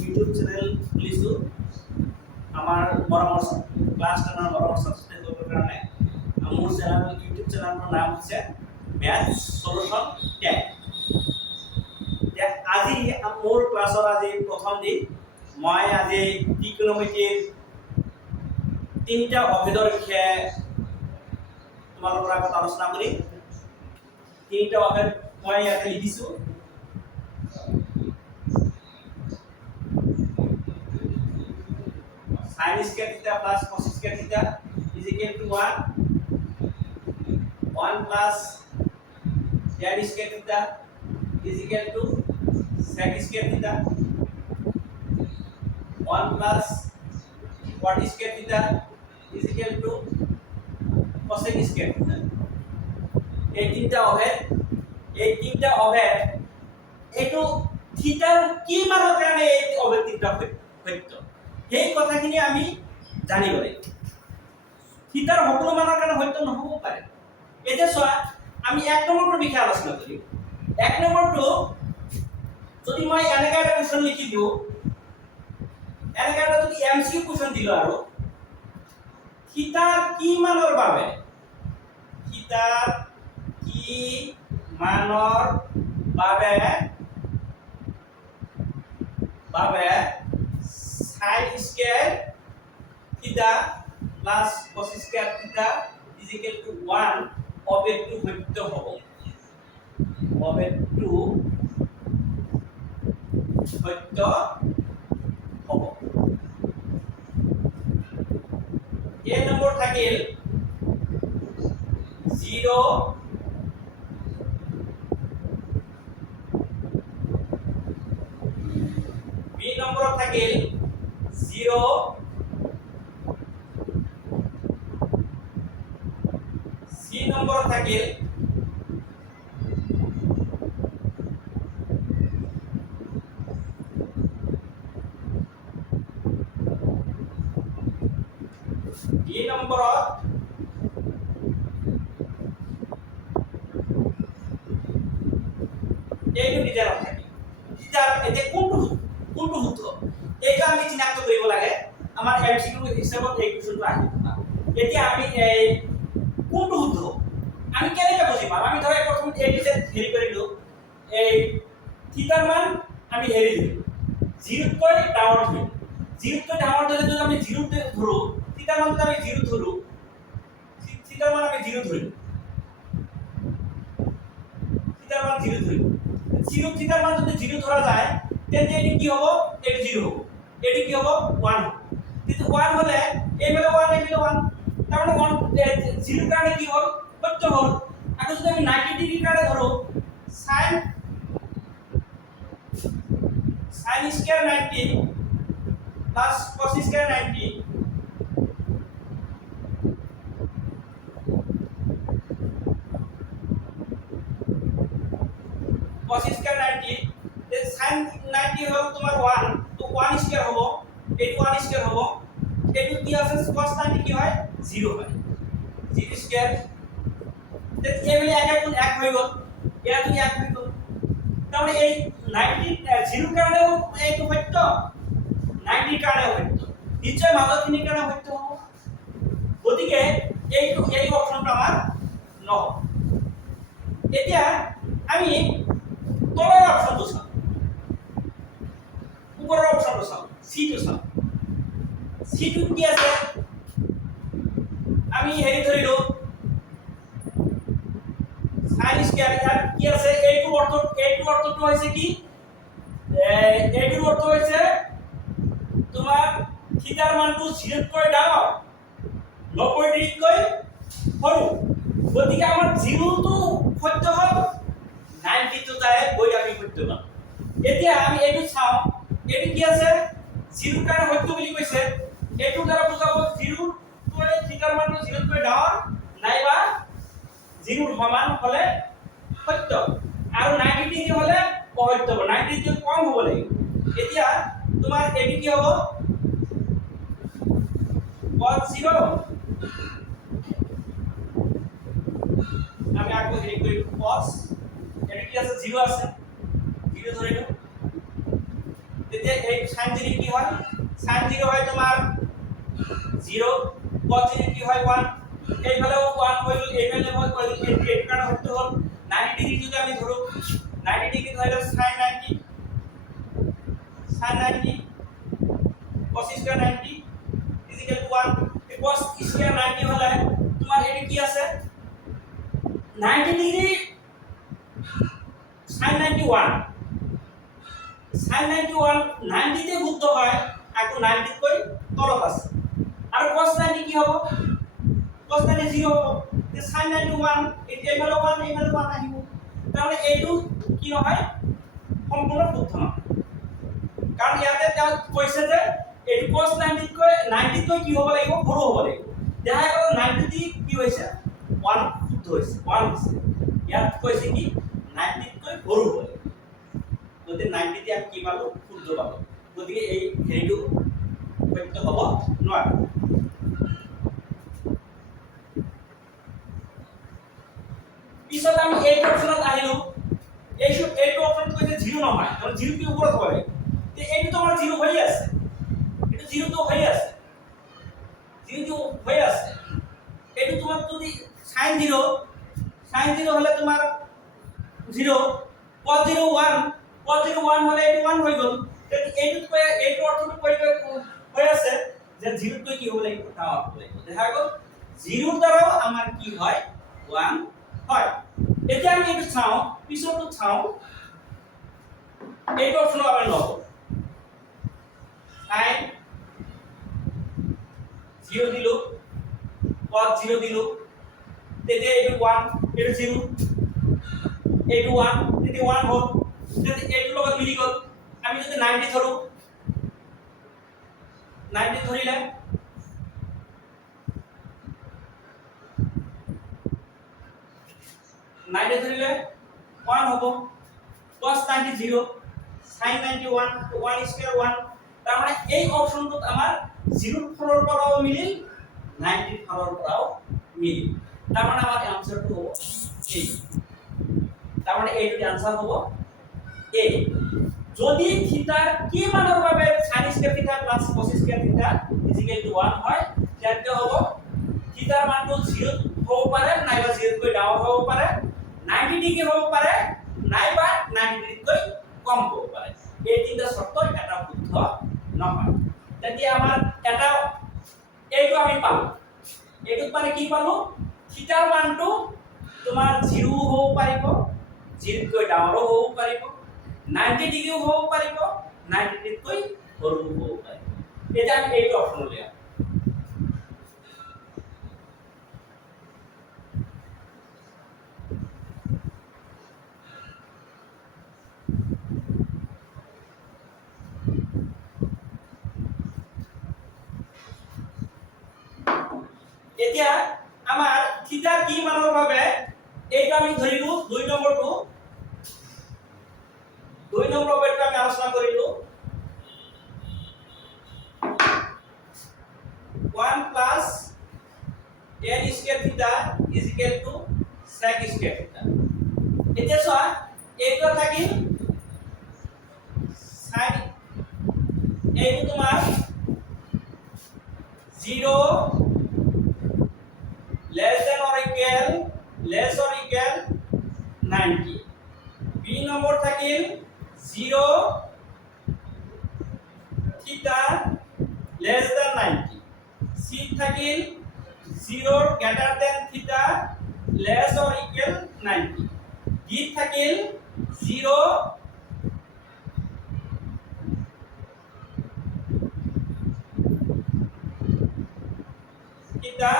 YouTube channel খুলিছোঁ আমাৰ মৰমৰ ক্লাছ 10 মৰমৰ ছাবস্ক্ৰাইব কৰিবৰ কাৰণে মোৰ ইউটিউব চেনেলৰ নাম হৈছে মেথছ সলিউশন টেক। আজি মোৰ ক্লাছৰ আজি প্ৰথম দিন। মই আজি ত্ৰিকোণমিতিৰ তিনিটা অভেদৰ বিষয়ে তোমালোকৰ আগত আলোচনা কৰিম। তিনিটা অভেদ মই ইয়াতে লিখিছোঁ। sin square theta plus cos square theta is equal to 1 plus tan square theta is equal to sec square theta, 1 plus cot square theta is equal to cosec square theta। এই তিনটা অভেদ এইটো থিটাৰ কি মানৰ কাৰণে এই অভেদ তিনটা সত্য সেই কথাখিনি আমি জানিব লাগিব। থিটাৰ সকলো মানৰ কাৰণে সত্য নহ'ব পাৰে। এতিয়া চোৱা, আমি এক নম্বৰটোৰ বিষয়ে আলোচনা কৰিম। এক নম্বৰটো যদি মই এনেকা এটা কোৱেশ্চন লিখি দিওঁ, এনেকা এটা যদি এমসিকিউ কোৱেশ্চন দিলো আৰু থিটাৰ কি মানৰ বাবে sin square theta plus cos square theta is equal to 1 অভেদটো সত্য হ'ব। এ নম্বৰ থাকিল 0 বি নম্বৰ থাকিল 0 সি নম্বৰ থাকিল ডি নম্বৰত এইটো ডিজাইনত থাকিল। এতিয়া কোনটো সূত্ৰ এইটো আমি চিনাক্ত কৰিব লাগে। আমাৰ এমসিকিউ হিচাপত এই কোৱেশ্চনটো আহিব। এতিয়া আমি এই কোনটো সূত্ৰ আমি কেনেকৈ বুজি পাম? আমি ধৰা প্ৰথমে এই ডিজাইন হেৰি কৰিলো, এই থিটাৰ মান আমি হেৰি দিলো 0তকৈ ডাঙৰ ধৰিলো। 0তকৈ ডাঙৰ ধৰিলে যদি আমি 0তে ধৰো, থিটাৰ মান যদি আমি 0 ধৰো, থিটাৰ মান আমি 0 ধৰিলো, থিটাৰ মান 0 ধৰিলো। 0 থিটাৰ মান যদি 0 ধৰা যায়, তেন্তে এটি কি হ'ব? এটি 0 হ'ব। এটি কি হ'ব? 1 হ'ব। কিন্তু 1 হলে এইফালে 1 এইফালে 1, তাৰ মানে 1 0 কাৰণে কি হ'ল? সত্য হ'ল। আকৌ যদি আমি 90 ডিগ্ৰী কাৰণে ধৰো, sin square 90 plus cos square 90 cos square 90 sin 90 হল তোমার 1, তো 1 স্কয়ার হবে, এটি 1 স্কয়ার হবে, এটি কি আছে? cos 90 কি হয়? 0 হয়, 0 স্কয়ার। তো এই মিলে 1 গুণ 1 হয়ে গেল, এর দুই 1 হয়ে গেল। তাহলে এই 90 0 কারণেও এইটো সত্য, 90 কারণেও সত্য, নিশ্চয় মাজৰখিনিৰ কাৰণে সত্য হ'ব। গতিকে এই অপচনটো আমাৰ নহব। এতিয়া আমি তলৰ অপচনটো চাওঁ, ওপৰৰ অপচনটো চাওঁ, সিটো চাওঁ। সিটো কি আছে? আমি হেৰি ধৰিলো sin স্কয়াৰ, ইয়াত কি আছে? এইটো অৰ্থটো হৈছে কি? এইটোৰ অৰ্থ হৈছে তোমাৰ থিটাৰ মানটো 0তকৈ ডাঙৰ, 90 ডিগ্ৰীতকৈ সৰু। গতিকে আমাৰ 0টো সত্য হ'ল, 90টো যায় গৈ আমি সত্য পাম। এতিয়া আমি এইটো চাওঁ, এইটো কি আছে? 0 কাৰণে সত্য বুলি কৈছে। এইটো দ্বাৰা বুজাব 0তকৈ থিটাৰ মানটো 0তকৈ ডাঙৰ নাইবা 0ৰ সমান হলে সত্য, আৰু 90 ডিগ্ৰী হলে অসত্য হ'ব, 90 ডিগ্ৰী কম হ'ব লাগিব। এতিয়া তোমাৰ এটি কি হ'ব? cos 0 আমি আকৌ হেৰি কৰি cos, এটি কি আছে? 0 আছে, 0 ধৰিলো। তেতিয়া এই sin 0 কি হয় sin 0 হয় তোমার 0 cos 0 কি হয় 1 এইভাবেও 1 হইল এইভাবে হইল এই কারণে হতে হল 90 ডিগ্রি যদি আমি ধরো 90 ডিগ্রি ধরলে sin 90 cos square 90 equal to 1 cos square 90 হলে তোমার এটা কি আছে 90 ডিগ্রি sin 91 sin 91 90 তে বুদ্ধ হয় এখন 90 কই তলত আছে আর cos 90 কি হবে cos 90 0 হবে তে sin 91 এই হলো 1 এই হলো 1 আহিব তাহলে এইটো কি নহয় সম্পূর্ণ বুদ্ধ নহয় কারণ ইয়াতে তা কইছে যে এই cos 90 কই 90 কই কি হবে লাগিব বড় হবে লাগিব দেখা গেল 90 দি কি হইছে 1 বুদ্ধ হইছে 1 হইছে ইয়াত কইছে কি 90 কই বড় হবে যদি 90 তে আমি কি পালো শুদ্ধ পালো গতিকে এই হেৰিটো সত্য হ'ব নোৱাৰে পিছত আমি এই অপচনত আহিলো এই অপচন কইছে 0 নহয় কারণ 0 কি উপৰত হবে তে এইটো তো আমাৰ 0 হৈ আছে এটা 0 তো হৈ আছে 0 তো হৈ আছে এইটো তোমার যদি sin 0 হলে তোমার 0 cos 0 1 cos 0 1 হলে এটা 1 হৈ গল এইটো অৰ্থটো হৈ আছে যে 0 তো কি হ'ব লাগিব তাও হ'ব লাগিব দেখা গল 0 দ্বাৰাও আমাৰ কি হয় 1 হয় এতিয়া আমি এইটো চাও পিছৰটো চাও এইটো অপচন আমি লব sin 0 দিলো cos 0 দিলো তেতিয়া এইটো 1 এইটো 0 এইটো 1 তেতিয়া 1 হ'ল তেতিয়া এইটো লগত মিলি গল আমি যদি 90 ধৰো 90 ধৰিলে 90 ধৰিলে 1 হ'ব cos 90 0 sin 91 1 স্কয়াৰ 1 তাৰ মানে এই অপচনটোত আমাৰ 0 ফলৰ পৰাও মিলিল 90 ফলৰ পৰাও মিলিল তাৰ মানে আমাৰ আনসাৰটো হ'ব এই তাৰ মানে এইটো আনসাৰ হ'ব এ যদি থিটাৰ কি মানৰ বাবে sin স্কয়াৰ থিটা প্লাস cos স্কয়াৰ থিটা ইকুয়াল টু 1 হয় তেন্তে হ'ব থিটাৰ মানটো 0 হ'ব পাৰে নাইবা 0 কৈ ডাঙৰ হ'ব পাৰে 90 ডিগ্ৰী হ'ব পাৰে নাইবা 90 ডিগ্ৰীকৈ কম হ'ব পাৰে এই তিনটা শৰ্ত এটা শুদ্ধ নহয় তেতিয়া আমাৰ এটা এইটো আমি পালো এইটো মানে কি পালো থিটাৰ মানটো তোমাৰ 0 হ'ব পাৰিব 0 কৈ ডাঙৰ হ'ব পাৰিব 90 ডিগ্ৰী হ'ব পাৰিব 90 ডিগ্ৰীকৈ সৰু হ'ব পাৰিব এটা আমি এইটো অপচন উলিয়াম এতিয়া আমাৰ থিটা কি মানৰ বাবে এইটো আমি ধৰিলো 2 নম্বৰটো 2 নম্বৰ পইণ্টটো আমি আলোচনা কৰিলো 1 plus n square theta is equal to sec square theta এতিয়া চোৱা এইটো থাকিল sin এইটো তোমাৰ 0 less than or equal 90 b নম্বর থাকিল 0 theta less than 90 c থাকিল 0 greater than theta less or equal 90 d থাকিল 0 theta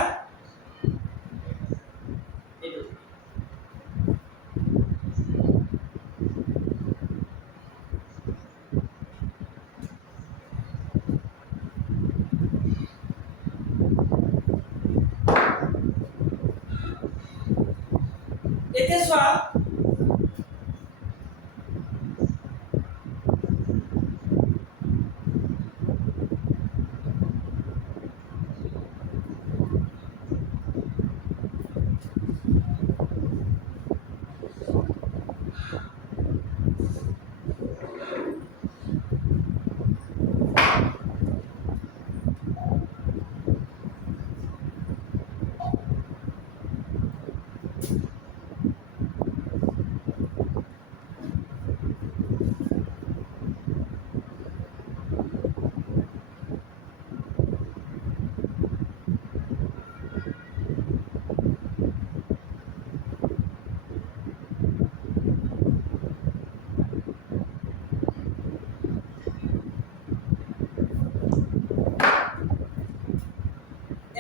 এতিয়া চোৱা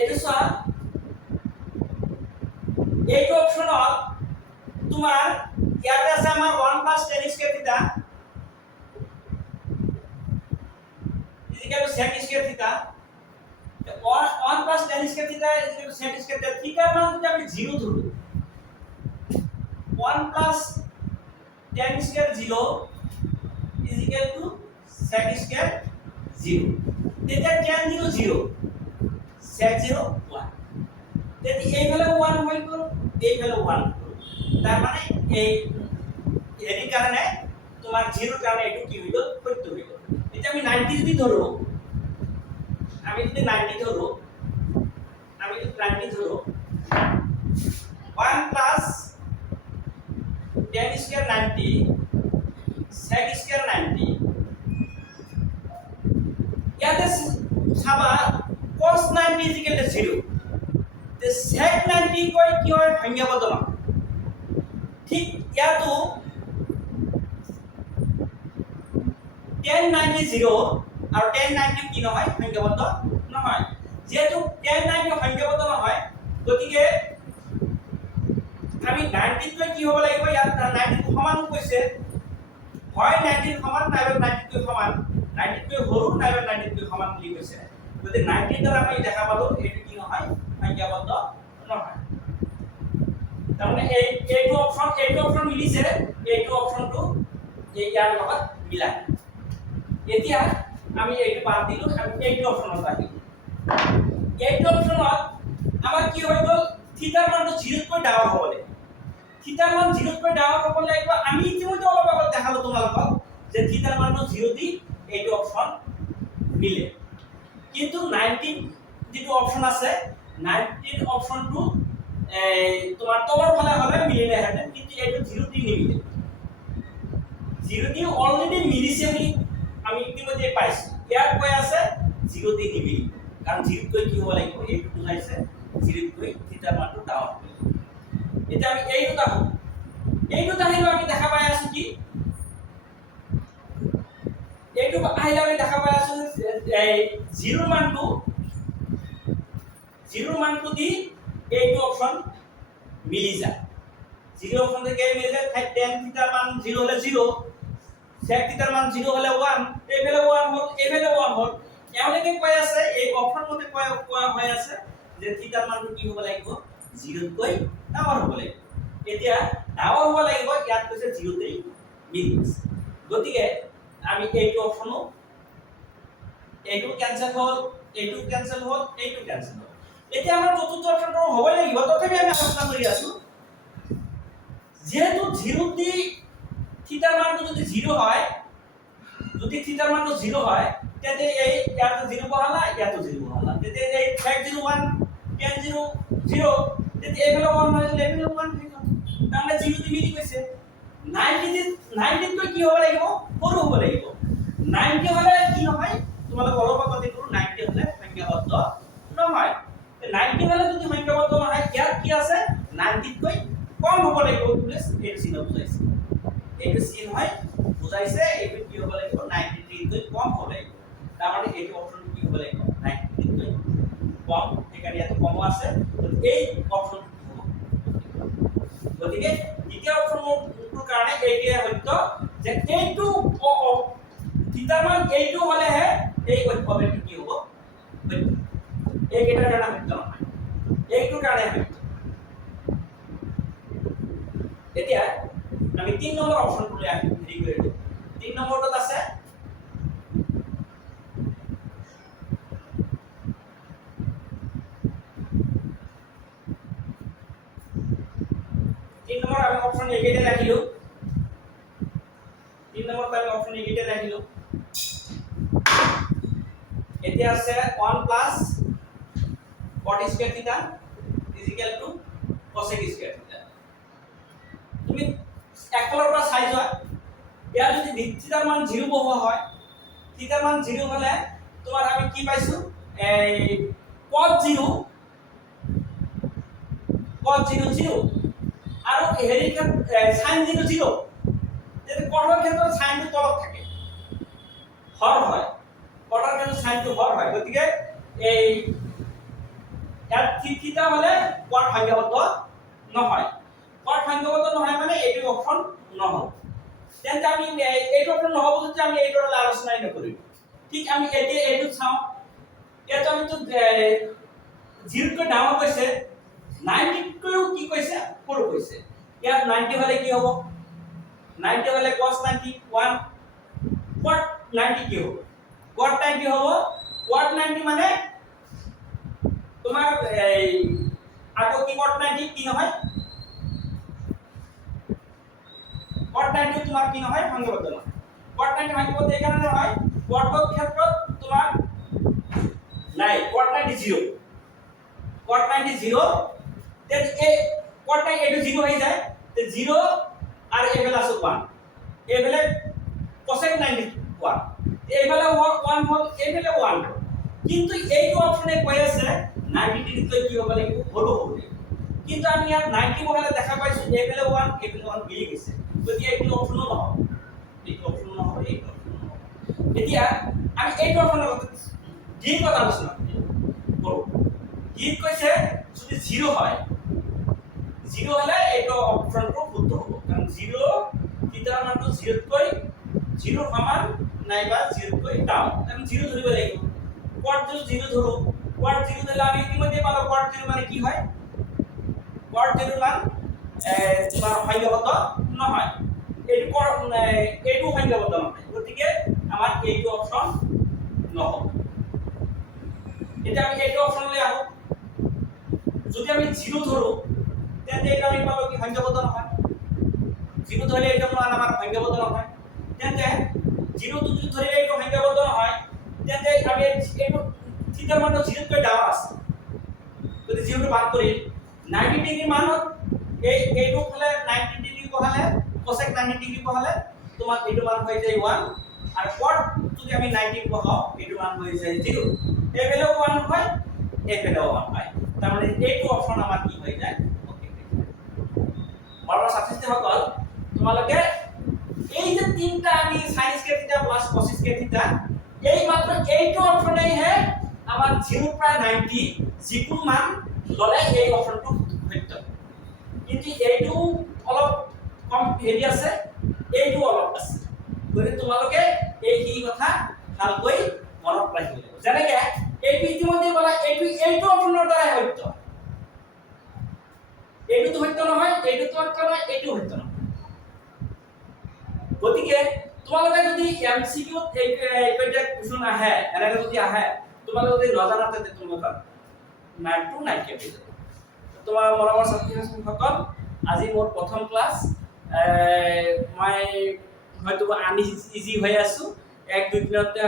এইটো চোৱা এইটো অপশনত তোমাৰ ইয়াতে আছে আমাৰ 1 প্লাস tan স্কয়ার থিটা ইকুয়াল টু sec স্কয়ার থিটা 1 প্লাস tan স্কয়ার থিটা ইকুয়াল টু sec স্কয়ার থিটা থিটার মান যদি আমি 0 ধরব 1 plus tan square 0 is equal to sec square 0 এটা tan 0 0 sec 0 1 যদি এই ভ্যালু 1 হইত এই ভ্যালু 1 তার মানে এই কারণে তোমার 0 কারণে এটু কি হইল সত্য হইল এটা আমি 90 যদি ধরো আমি যদি 90 ধরো 1 plus tan square 90 sec square 90 ইয়াতে সাবা cos 90 is equal to 0 তে sec 90 কই কি হয় সংজ্ঞা বদল ঠিক ইয়াতো tan 90 0 আর tan 90 কি নহয় সংজ্ঞা বদল নহয় যেহেতু tan 90 সংজ্ঞা বদল নহয় গতিকে আমি 90 কই কি হ'ব লাগিব ইয়াত 90 সমান কৈছে হয় 90 সমান নাইবা 90 সমান 90 কৈ সৰু নাইবা 90 কৈ সমান বুলি কৈছে যদি 90 দ্বাৰা আমি দেখা পালো এটো কি নহয় সংখ্যাবদ্ধ নহয় তাৰমানে এইটো অপচন মিলিছে এইটো অপচনটো এই ইয়াৰ লগত মিলা এতিয়া আমি এইটো বাদ দিলো আমি এইটো অপচনত আহিলো এইটো অপচনত আমাৰ কি হৈ গল থিটাৰ মানটো 0 কৈ ডাঙৰ হ'ব লাগে থিটাৰ মান 0 কৈ ডাঙৰ হ'ব লাগিব আমি ইতিমধ্যে অলপ আগত দেখালো তোমালোকক যে থিটাৰ মানটো 0 দি এইটো অপচন মিলে কিন্তু 19 যেটো অপচন আছে 19 অপচনটো তোমার তলৰ ফালে হলে মিলিলে হেতেন কিন্তু এইটো 0 দি নিমিলে 0 দি অলরেডি মিলিছে বুলি আমি ইতিমধ্যে পাইছো ইয়াত কৈ আছে 0 দি নিমিলে কাৰণ 0 কৈ কি হ'ব লাগিব এইটো বুজাইছে 0 কৈ থিটা মানটো ডাউন এটা আমি এইটো তাহিলো আমি দেখা পাই আছো কি এইটো আহিলে আমি দেখা পাই আছো 0 মানটো দি এইটো অপশন মিলি যায় 0 অপশন থেকে মিলি যায় tan থিটার মান 0 হলে 0 sec থিটার মান 0 হলে 1 এই ভ্যালু 1 হল এই ভ্যালু 1 হল এমনকি কৈ আছে এই অপশন মতে কোৱা হৈ আছে যে থিটাৰ মান কি হ'ব লাগিব 0 কৈ ডাঙৰ হ'ব লাগিব এতিয়া ডাঙৰ হ'ব লাগিব ইয়াত কৈছে 0 তেই মিলিছে গতিকে আমি এইটো অপশনো এইটো ক্যান্সেল হল এইটো ক্যান্সেল হল এইটো ক্যান্সেল হল এতিয়া আমাৰ চতুৰ্থ অপশনটো হ'ব লাগিব তথাপি আমি আলোচনা কৰি আছো যেহেতু 0 দি থিটাৰ মানটো যদি 0 হয় যদি থিটাৰ মানটো 0 হয় তেতে এই ইয়াত 0 বহালা ইয়াত 0 বহালা তেতে এই sec 01 tan 0 তেতে এই ভ্যালু 1 হয় এই ভ্যালু 1 হৈ গ'ল তাহলে 0 দি মিলি গৈছে 90 তো কি হ'ব লাগিব সৰু হ'ব লাগিব 90 হলে কি নহয় তোমালোক অলপ আগতে কৰো 90 হলে সংখ্যাবদ্ধ নহয় 90 হলে যদি সংখ্যাবদ্ধ নহয় ইয়াত কি আছে 90 কৈ কম হ'ব লাগিব প্লিজ এই চিন বুজাইছে এইটো চিন হয় বুজাইছে এইটো কি হ'ব লাগিব 93 কৈ কম হ'ব লাগিব তাৰ মানে এইটো অপচন কি হ'ব লাগিব 93 কৈ কম এখানে এত কম আছে এই অপচন হ'ব গতিকে দ্বিতীয় অপচনটোৰ কাৰণে এইটোৱে সত্য যে এইটো থিটাৰ মান এইটো হলেহে এই অভিব্যক্তি কি হ'ব এইকেইটাৰ কাৰণে সত্য নহয় এইটোৰ কাৰণে সত্য এতিয়া আমি 3 নম্বৰ অপচনটো লৈ হেৰি কৰিলো 3 নম্বৰটোত আছে আমি অপশন এগেটে ৰাখিলো 3 নম্বৰ আমি অপশন এগেটে ৰাখিলো এতিয়া আছে 1 প্লাস cot স্কয়াৰ থিটা is equal to cosec square থিটা তুমি একফালৰ পৰা চাই যোৱা ইয়াৰ যদি থিটাৰ মান 0 বহোৱা হয় থিটাৰ মান 0 হলে তোমাৰ আমি কি পাইছো এই cos 0 0 আৰু হেৰি sin 0 0 যেতে কটৰ ক্ষেত্ৰত sin টো তলত থাকে হৰ হয় কটৰ ক্ষেত্ৰত sin টো হৰ হয় গতিকে এই ইয়াত থিতা হলে কোয়াড সংখ্যাবদ্ধ নহয় কোয়াড সংখ্যাবদ্ধ নহয় মানে এইটো অপশন নহব তেন্তে আমি এইটো অপশন নহব যদি আমি এইটোৰ আলোচনাই নকৰিম ঠিক আমি এতিয়া এইটো চাওঁ এটা আমি তো 0 কৈ ডাঙৰ কৈছে 90 কৈও কি কৈছে সৰু কৈছে ইয়াত 90 হলে কি হ'ব 90 হলে cos 90 1 cot 90 কি হ'ব cot 90 হ'ব cot 90 মানে তোমাৰ এই আগো কি cot 90 কি নহয় cot 90 তোমাৰ কি নহয় সংখ্যাবদ্ধ নহয় cot 90 সংখ্যাবদ্ধ এই কাৰণে নহয় cot ৰ ক্ষেত্ৰত তোমাৰ নাই cot 90 0 cot 90 0 then a cot 90 এটো 0 হৈ যায় তে 0 আর এবেলা আছে 1 এবেলা cosec 90 1 এবেলা 1 হল এবেলা 1 কিন্তু এইটো অপশনে কৈ আছে 90 ডিগ্রি তো কি হবে লাগিব হলো হবে কিন্তু আমি ইয়াত 90 বহালে দেখা পাইছো এবেলা 1 এবেলা 1 মিলি গেছে যদি এইটো অপশন নহয় এইটো অপশন নহয় এইটো অপশন নহয় এতিয়া আমি এইটো অপশনৰ কথা ডিৰ কথা আলোচনা কৰব ডিৰ কৈছে যদি 0 হয় 0 হলে এইটো অপশনটো শুদ্ধ হ'ব কারণ 0 থিটাৰ মানটো 0 কৈ 0 সমান নাইবা 0 কৈ ডাউন কাৰণ 0 ধৰিব লাগিব cot 0 ধৰো cot 0 দিলে আমি ইতিমধ্যে পালো cot 0 মানে কি হয় cot 0 মান তোমাৰ সংখ্যাবদ্ধ নহয় এইটো এইটো সংখ্যাবদ্ধ নহয় গতিকে আমাৰ এইটো অপশন নহব এতিয়া আমি এইটো অপশনলৈ আহো যদি আমি 0 ধৰো তেন্তে এটা আমি পাবো কি সংখ্যাবদ্ধ নহয় 0 ধৰিলে এটা মান আমাৰ সংখ্যাবদ্ধ নহয় তেন্তে 0 যদি ধৰিলে এইটো সংখ্যাবদ্ধ নহয় তেন্তে আমি এইটো থিটাৰ মানটো 0 কৈ ডাঙৰ আছে যদি 0 টো বাদ কৰি 90 ডিগ্ৰী মানত এইটো ফালে 90 ডিগ্ৰী বহালে cosec 90 ডিগ্ৰী বহালে তোমার এইটো মান হৈ যায় 1 আর cot যদি আমি 90 বহাও এইটো মান হৈ যায় 0 এবেলাও 1 হয় এবেলাও 1 হয় তার মানে এইটো অপশন আমাৰ কি হৈ যায় ওকে বড় ছাত্রছাত্রী সকল তোমালোকে এই যে তিনটা আমি sin স্কয়ার থিটা প্লাস cos স্কয়ার থিটা এই মাত্র এইটো অপশনেই হে আমার 0 প্রায় 90 যিকোনো মান ললে এই অপশনটো সত্য কিন্তু এইটো অলপ কম হেৰি আছে এইটো অলপ আছে গতিকে তোমালোকে এই কথা ভালকৈ মনত ৰাখিব লাগিব যেনেকে এইটো ইতিমধ্যে বলা এইটো অপশনৰ দ্বাৰা সত্য এইটো তো সত্য নহয় এইটো তো সত্য নহয় এইটো সত্য নহয় গতিকে তোমালোকে যদি এমসিকিউ এইটা কোশ্চন আহে এনেকে যদি আহে তোমালোকে যদি নজনাতে তোমালোকে নাইটো নাইকে পেয়ে তোমাৰ মৰমৰ ছাত্ৰীসকল আজি মোৰ প্ৰথম ক্লাছ মই হয়তো আনি ইজি হৈ আছো এক দুই দিনতে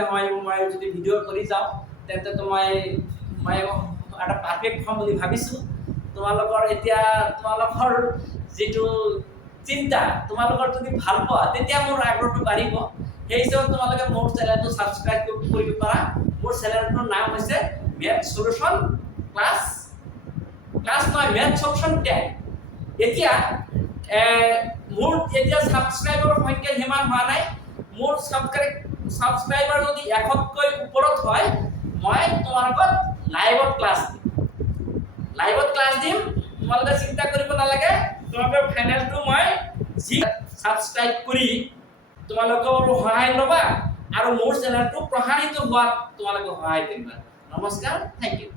মই যদি ভিডিঅ' কৰি যাওঁ তেন্তে মই এটা পাৰফেক্ট হ'ম বুলি ভাবিছো তোমালোকৰ এতিয়া তোমালোকৰ যেটো চিন্তা তোমালোকৰ যদি ভাল পোৱা তেতিয়া মোৰ আগ্ৰহটো বাঢ়িব সেই হিচাপত তোমালোকে মোৰ চেনেলটো সাবস্ক্ৰাইব কৰিব পাৰা মোৰ চেনেলটোৰ নাম হৈছে ম্যাথ সলিউশন ক্লাছ নয় ম্যাথ সলিউশন 10 এতিয়া মোৰ এতিয়া সাবস্ক্ৰাইবাৰৰ সংখ্যা হিমান হোৱা নাই মোৰ সাবস্ক্ৰাইবাৰ যদি 100কৈ ওপৰত হয় মই তোমালোকক লাইভত ক্লাছ দিম তোমালোকে চিন্তা কৰিব নালাগে তোমালোকৰ ফাইনেলটো মই সাবস্ক্ৰাইব কৰি তোমালোকৰ সহায় লবা আৰু মোৰ চেনেলটো প্ৰসাৰিত হোৱাত তোমালোকে সহায় কৰিবা নমস্কাৰ থ্যাংক ইউ